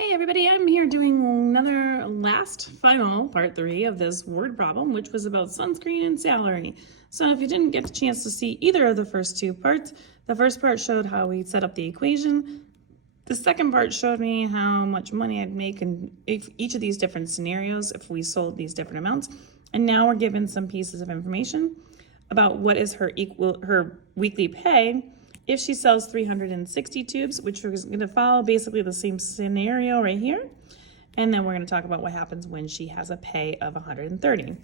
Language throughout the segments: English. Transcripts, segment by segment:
Hey everybody, I'm here doing another final part 3 of this word problem, which was about sunscreen and salary. So if you didn't get the chance to see either of the first two parts, the first part showed how we set up the equation. The second part showed me how much money I'd make in each of these different scenarios if we sold these different amounts. And now we're given some pieces of information about what is her weekly pay if she sells 360 tubes, which we're going to follow basically the same scenario right here. And then we're going to talk about what happens when she has a pay of 130.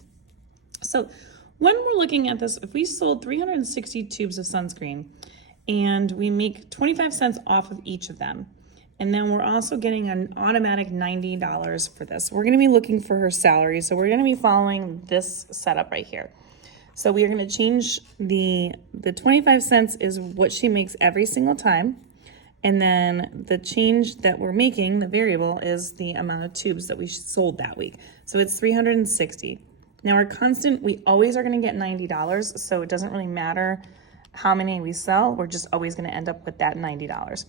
So when we're looking at this, if we sold 360 tubes of sunscreen and we make 25 cents off of each of them, and then we're also getting an automatic $90 for this, we're going to be looking for her salary. So we're going to be following this setup right here. So we are going to change the 25 cents is what she makes every single time. And then the change that we're making, the variable, is the amount of tubes that we sold that week. So it's 360. Now our constant, we always are going to get $90. So it doesn't really matter how many we sell. We're just always going to end up with that $90.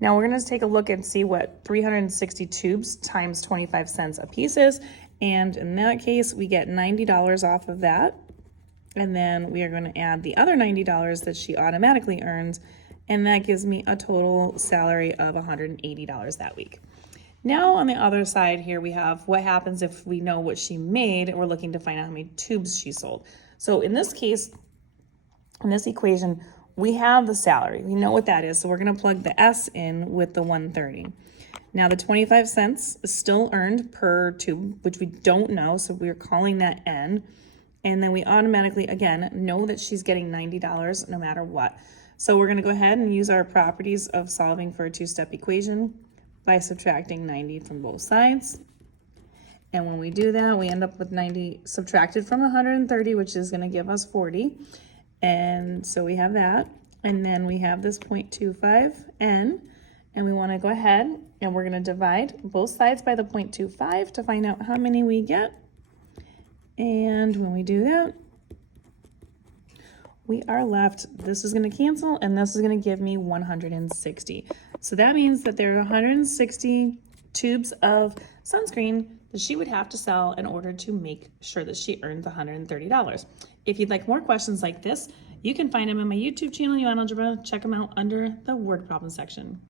Now we're going to take a look and see what 360 tubes times 25 cents a piece is. And in that case, we get $90 off of that. And then we are going to add the other $90 that she automatically earns, and that gives me a total salary of $180 that week. Now on the other side here, we have what happens if we know what she made and we're looking to find out how many tubes she sold. So in this case, in this equation, we have the salary. We know what that is, so we're going to plug the S in with the 130. Now the 25 cents is still earned per tube, which we don't know, so we're calling that N. And then we automatically, again, know that she's getting $90 no matter what. So we're going to go ahead and use our properties of solving for a two-step equation by subtracting 90 from both sides. And when we do that, we end up with 90 subtracted from 130, which is going to give us 40. And so we have that. And then we have this 0.25n. And we want to go ahead and we're going to divide both sides by the 0.25 to find out how many we get. And when we do that, we are left, this is going to cancel, and this is going to give me 160. So that means that there are 160 tubes of sunscreen that she would have to sell in order to make sure that she earns $130. If you'd like more questions like this, you can find them in my YouTube channel, Algebra. Check them out under the word problem section.